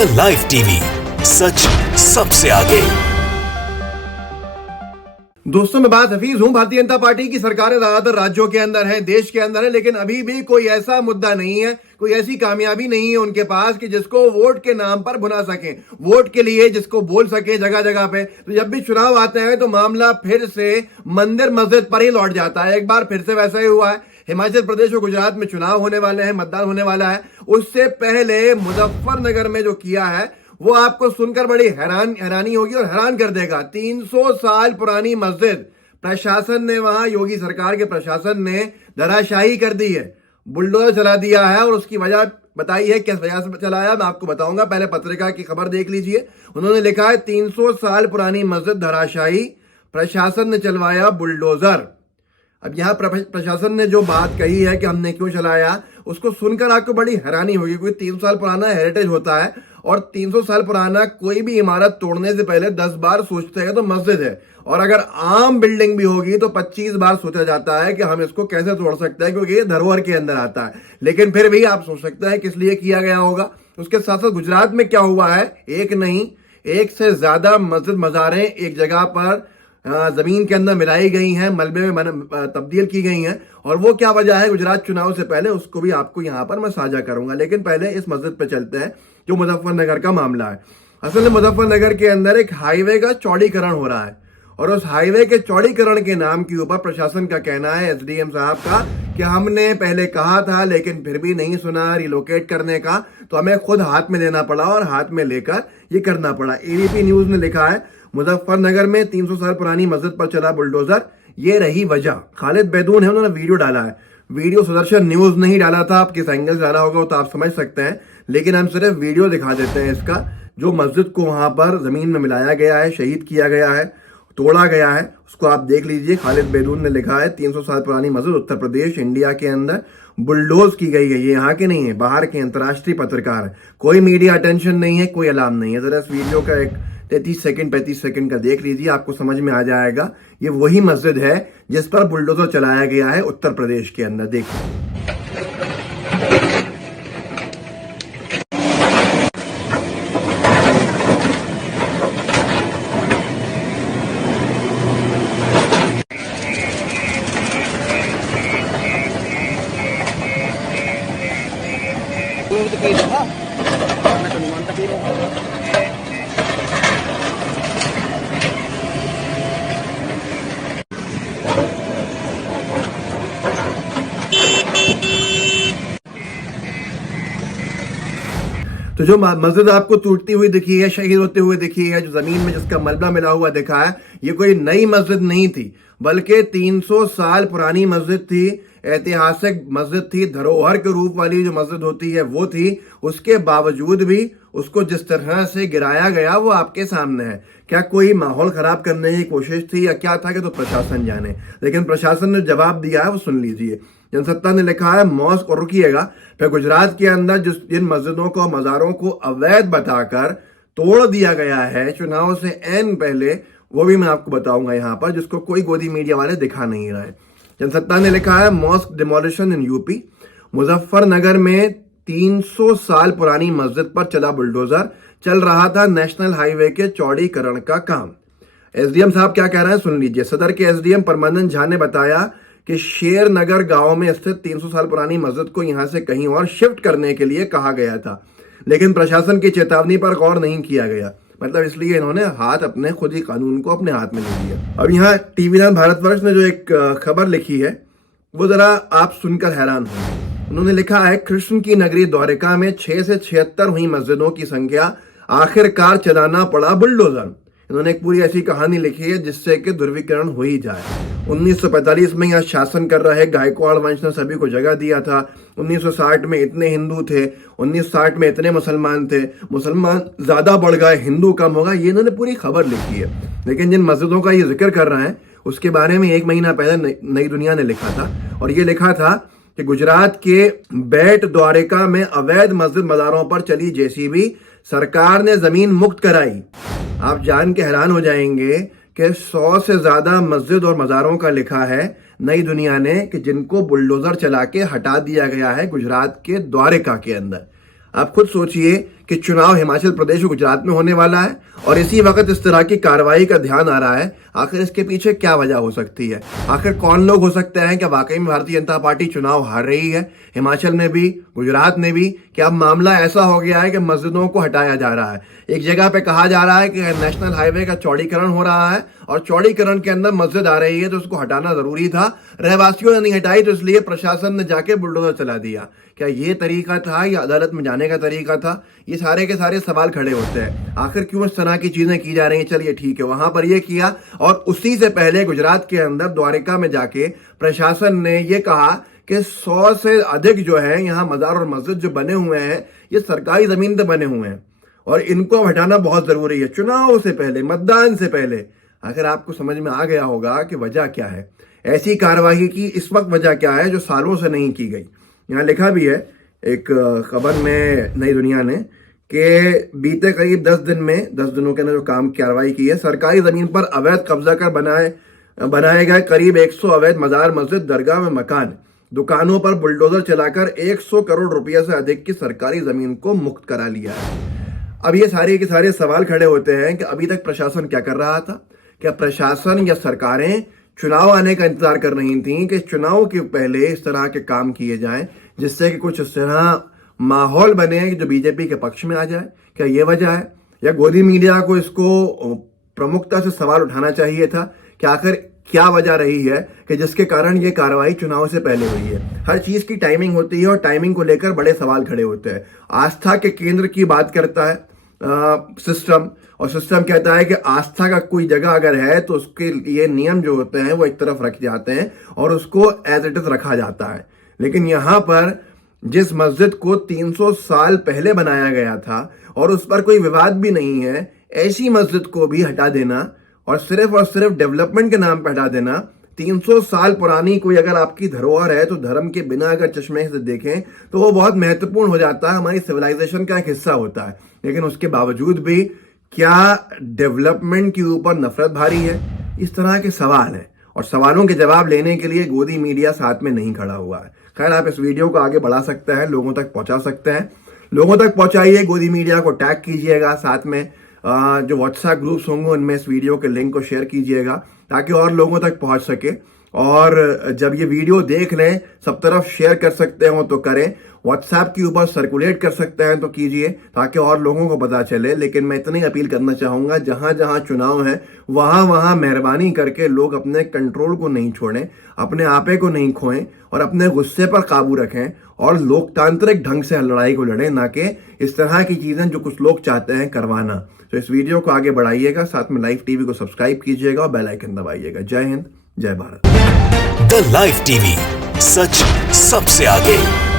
The live TV, सच सबसे आगे। दोस्तों, मैं बात हफीज हूं। भारतीय जनता पार्टी की सरकारें ज्यादातर राज्यों के अंदर है, देश के अंदर है, लेकिन अभी भी कोई ऐसा मुद्दा नहीं है, कोई ऐसी कामयाबी नहीं है उनके पास कि जिसको वोट के नाम पर भुना सके, वोट के लिए जिसको बोल सके जगह जगह पे। तो जब भी चुनाव आते हैं तो मामला फिर से मंदिर मस्जिद पर ही लौट जाता है। एक बार फिर से वैसा ही हुआ है। हिमाचल प्रदेश और गुजरात में चुनाव होने वाले हैं, मतदान होने वाला है। उससे पहले मुजफ्फरनगर में जो किया है वो आपको सुनकर बड़ी हैरानी होगी और हैरान कर देगा। 300 साल पुरानी मस्जिद प्रशासन ने, वहां योगी सरकार के प्रशासन ने धराशायी कर दी है, बुलडोजर चला दिया है। और उसकी वजह बताई है, किस वजह से चलाया मैं आपको बताऊंगा। पहले पत्रिका की खबर देख लीजिए। उन्होंने लिखा है 300 साल पुरानी मस्जिद धराशायी, प्रशासन ने चलवाया बुलडोजर। अब यहां प्रशासन ने जो बात कही है कि हमने क्यों चलाया, उसको सुनकर आपको बड़ी हैरानी होगी। क्योंकि 300 साल पुराना हेरिटेज होता है और 300 साल पुराना कोई भी इमारत तोड़ने से पहले 10 बार सोचते हैं तो मस्जिद है। और अगर आम बिल्डिंग भी होगी तो 25 बार सोचा जाता है कि हम इसको कैसे तोड़ सकते हैं, क्योंकि ये धरोहर के अंदर आता है। लेकिन फिर भी आप सोच सकते हैं किस लिए किया गया होगा। उसके साथ साथ गुजरात में क्या हुआ है, एक नहीं एक से ज्यादा मस्जिद मज़ारें एक जगह पर जमीन के अंदर मिलाई गई हैं, मलबे में तब्दील की गई हैं। और वो क्या वजह है गुजरात चुनाव से पहले, उसको भी आपको यहां पर मैं साझा करूंगा। लेकिन पहले इस मस्जिद पे चलते हैं जो मुजफ्फरनगर का मामला है। असल में मुजफ्फरनगर के अंदर एक हाईवे का चौड़ीकरण हो रहा है और उस हाईवे के चौड़ीकरण के नाम के ऊपर प्रशासन का कहना है, एसडीएम साहब का, कि हमने पहले कहा था लेकिन फिर भी नहीं सुना रिलोकेट करने का, तो हमें खुद हाथ में लेना पड़ा और हाथ में लेकर ये करना पड़ा। एबीपी न्यूज ने लिखा है मुजफ्फरनगर में 300 साल पुरानी मस्जिद पर चला बुलडोजर, ये रही वजह। खालिद बैदून है, उन्होंने वीडियो डाला है। वीडियो सुदर्शन न्यूज ने ही डाला था, आप किस एंगल से डाला होगा तो आप समझ सकते हैं। लेकिन हम सिर्फ वीडियो दिखा देते हैं इसका, जो मस्जिद को वहां पर जमीन में मिलाया गया है, शहीद किया गया है, तोड़ा गया है, उसको आप देख लीजिए। खालिद बैदून ने लिखा है 300 साल पुरानी मस्जिद उत्तर प्रदेश इंडिया के अंदर बुलडोज की गई है। ये यहाँ के नहीं है, बाहर के अंतर्राष्ट्रीय पत्रकार है। कोई मीडिया अटेंशन नहीं है, कोई अलार्म नहीं है। जरा इस वीडियो का एक 35 सेकंड का देख लीजिए, आपको समझ में आ जाएगा। ये वही मस्जिद है जिस पर बुलडोजर चलाया गया है उत्तर प्रदेश के अंदर। देखिए तो जो मस्जिद आपको टूटती हुई दिखी है, शहीद होते हुए दिखी है, जो जमीन में जिसका मलबा मिला हुआ दिखा है, ये कोई नई मस्जिद नहीं थी, बल्कि 300 साल पुरानी मस्जिद थी, ऐतिहासिक मस्जिद थी, धरोहर के रूप वाली जो मस्जिद होती है वो थी। उसके बावजूद भी उसको जिस तरह से गिराया गया वो आपके सामने है। क्या कोई माहौल खराब करने की कोशिश थी या क्या था कि तो प्रशासन जाने। लेकिन प्रशासन ने जवाब दिया है, वो सुन लीजिए। जनसत्ता ने लिखा है मॉस्क, और रुकिएगा, फिर गुजरात के अंदर जिन मस्जिदों को, मज़ारों को अवैध बताकर तोड़ दिया गया है चुनाव से एन पहले, वो भी मैं आपको बताऊंगा यहाँ पर, जिसको कोई गोदी मीडिया वाले दिखा नहीं रहे। जनसत्ता ने लिखा है mosque demolition in UP, Muzaffarnagar में 300 साल पुरानी मस्जिद पर चला बुलडोजर, चल रहा था नेशनल हाईवे के चौड़ीकरण का काम। एसडीएम साहब क्या कह रहे हैं सुन लीजिए। सदर के एसडीएम परमानंद झा ने बताया कि शेर नगर गांव में स्थित 300 साल पुरानी मस्जिद को यहां से कहीं और शिफ्ट करने के लिए कहा गया था, लेकिन प्रशासन की चेतावनी पर गौर नहीं किया गया। मतलब इसलिए इन्होंने हाथ खुद ही कानून को अपने हाथ में ले लिया। अब यहाँ टीवी नाइन भारतवर्ष ने जो एक खबर लिखी है वो जरा आप सुनकर हैरान होंगे। उन्होंने लिखा है कृष्ण की नगरी द्वारिका में 6 से 76 हुई मस्जिदों की संख्या, आखिरकार चलाना पड़ा बुलडोजर। इन्होंने एक पूरी ऐसी कहानी लिखी है जिससे कि ध्रुवीकरण हो ही जाए। 1945 में यहाँ शासन कर रहे गायकवाड़ वंश ने सभी को जगह दिया था। 1960 में इतने हिंदू थे, 1960 में इतने मुसलमान थे, मुसलमान ज्यादा बढ़ गए, हिंदू कम होगा। ये इन्होंने पूरी खबर लिखी है। लेकिन जिन मस्जिदों का ये जिक्र कर रहे हैं उसके बारे में 1 महीना पहले नई दुनिया ने लिखा था, और ये लिखा था कि गुजरात के बेट द्वारिका में अवैध मस्जिद मज़ारों पर चली जेसीबी, सरकार ने जमीन मुक्त कराई। आप जान के हैरान हो जाएंगे कि 100 से ज्यादा मस्जिद और मज़ारों का लिखा है नई दुनिया ने कि जिनको बुलडोजर चला के हटा दिया गया है गुजरात के द्वारिका के अंदर। आप खुद सोचिए कि चुनाव हिमाचल प्रदेश और गुजरात में होने वाला है और इसी वक्त इस तरह की कार्रवाई का ध्यान आ रहा है। आखिर इसके पीछे क्या वजह हो सकती है? आखिर कौन लोग हो सकते हैं? क्या वाकई में भारतीय जनता पार्टी चुनाव हार रही है, हिमाचल में भी, गुजरात में भी? क्या अब मामला ऐसा हो गया है कि मस्जिदों को हटाया जा रहा है? एक जगह पे कहा जा रहा है कि नेशनल हाईवे का चौड़ीकरण हो रहा है और चौड़ीकरण के अंदर मस्जिद आ रही है तो उसको हटाना जरूरी था, रहवासियों ने नहीं हटाई तो इसलिए प्रशासन ने जाके बुलडोजर चला दिया। क्या ये तरीका था या अदालत में जाने का तरीका था? ये सारे के सारे सवाल खड़े होते हैं। आखिर क्यों इस तरह की चीजें की जा रही हैं? चलिए ठीक है, वहां पर ये किया और उसी से पहले गुजरात के अंदर द्वारिका में जाके प्रशासन ने ये कहा कि 100 से अधिक जो है यहाँ मजार और मस्जिद जो बने हुए हैं ये सरकारी जमीन पे बने हुए हैं और इनको हटाना बहुत जरूरी है चुनाव से पहले, मतदान से पहले। अगर आपको समझ में आ गया होगा कि वजह क्या है ऐसी कार्रवाई की, इस वक्त वजह क्या है जो सालों से नहीं की गई। यहाँ लिखा भी है एक खबर में नई दुनिया ने कि बीते करीब 10 दिनों के अंदर जो काम कार्रवाई की है, सरकारी जमीन पर अवैध कब्जा कर बनाए गए करीब 100 अवैध मजार, मस्जिद, दरगाह में मकान, दुकानों पर बुलडोजर चलाकर 100 करोड़ रुपया से अधिक की सरकारी जमीन को मुक्त करा लिया है। अब ये सारे के सारे सवाल खड़े होते हैं कि अभी तक प्रशासन क्या कर रहा था? क्या प्रशासन या सरकारें चुनाव आने का इंतजार कर रही थी कि चुनाव के पहले इस तरह के काम किए जाएं जिससे कि कुछ इस तरह माहौल बने जो बीजेपी के पक्ष में आ जाए? क्या ये वजह है? या गोदी मीडिया को इसको प्रमुखता से सवाल उठाना चाहिए था कि आखिर क्या वजह रही है कि जिसके कारण ये कार्रवाई चुनाव से पहले हुई है? हर चीज की टाइमिंग होती है और टाइमिंग को लेकर बड़े सवाल खड़े होते हैं। आस्था के केंद्र की बात करता है सिस्टम, और सिस्टम कहता है कि आस्था का कोई जगह अगर है तो उसके लिए नियम जो होते हैं वो एक तरफ रख जाते हैं और उसको एज इट इज रखा जाता है। लेकिन यहाँ पर जिस मस्जिद को 300 साल पहले बनाया गया था और उस पर कोई विवाद भी नहीं है, ऐसी मस्जिद को भी हटा देना और सिर्फ डेवलपमेंट के नाम पर हटा देना। 300 साल पुरानी कोई अगर आपकी धरोहर है तो धर्म के बिना अगर चश्मे से देखें तो वो बहुत महत्वपूर्ण हो जाता है, हमारी सिविलाइजेशन का एक हिस्सा होता है। लेकिन उसके बावजूद भी क्या डेवलपमेंट के ऊपर नफरत भारी है? इस तरह के सवाल हैं और सवालों के जवाब लेने के लिए गोदी मीडिया साथ में नहीं खड़ा हुआ है। खैर, आप इस वीडियो को आगे बढ़ा सकते हैं, लोगों तक पहुंचा सकते हैं, लोगों तक पहुंचाइए, गोदी मीडिया को टैग कीजिएगा, साथ में जो व्हाट्सएप ग्रुप्स होंगे उनमें इस वीडियो के लिंक को शेयर कीजिएगा ताकि और लोगों तक पहुंच सके। और जब ये वीडियो देख लें, सब तरफ शेयर कर सकते हो तो करें, व्हाट्सएप के ऊपर सर्कुलेट कर सकते हैं तो कीजिए ताकि और लोगों को पता चले। लेकिन मैं इतनी अपील करना चाहूँगा, जहाँ जहाँ चुनाव है वहाँ मेहरबानी करके लोग अपने कंट्रोल को नहीं छोड़ें, अपने आपे को नहीं खोएं और अपने गुस्से पर काबू रखें और लोकतांत्रिक ढंग से लड़ाई को लड़ें, ना कि इस तरह की चीज़ें जो कुछ लोग चाहते हैं करवाना। तो इस वीडियो को आगे बढ़ाइएगा, साथ में लाइव टीवी को सब्सक्राइब कीजिएगा और बेल आइकन दबाइएगा। जय हिंद, जय भारत। द लाइव टीवी, सच सबसे आगे।